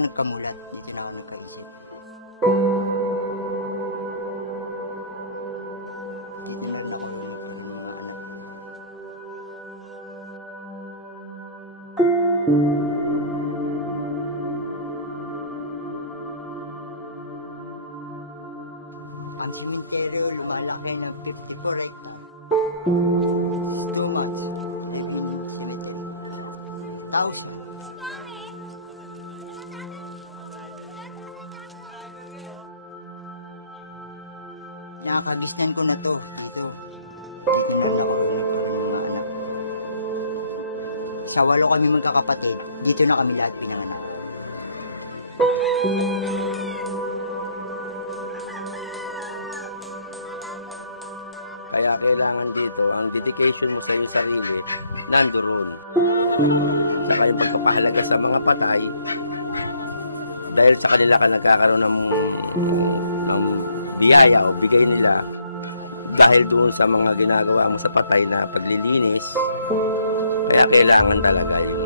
nagkamulat. Dito na ako nagkarusip. Ang cemetery, lumalaki ng 54 hectares. 2 months. Nakakabisyan ko na to. Dito. Pinagsa ko. Sa 8 kami magkakapatid, dito na kami lahat pinanganak. Kaya kailangan dito, ang dedication mo sa iyong sarili, nandoon. Saka yung pagpapahalaga sa mga patay, dahil sa kanila ka nagkakaroon ng biyaya o bigay nila, dahil doon sa mga ginagawa mo sa patay na paglilinis, kaya kailangan talaga yun.